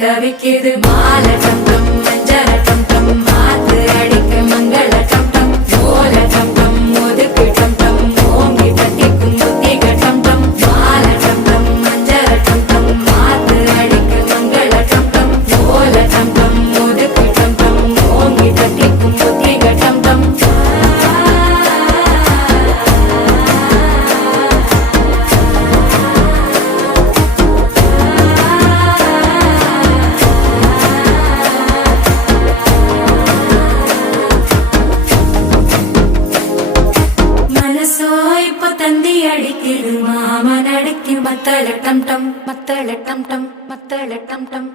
தவிக்குது மால டம் டம் மஞ்சள டம் டம் மாத்து அடிக்க மங்கள டம் டம் ஓல டம் டம் ஒதுக்கு டம் டம் ஓங்கி தட்டிக்கும் புத்திக டம் டம் மால டம் டம் மஞ்சள டம் டம் மாத்து அடிக்க மங்கள டம் டம் ஓல டம் டம் ஒதுக்கு டம் டம் ஓங்கி தட்டிக்கும் புத்திக டம் டம் தந்தி அடிக்குது மாமன் அடிக்கு மத்தள டம் டம் மத்தள டம் டம் மத்தள டம் டம்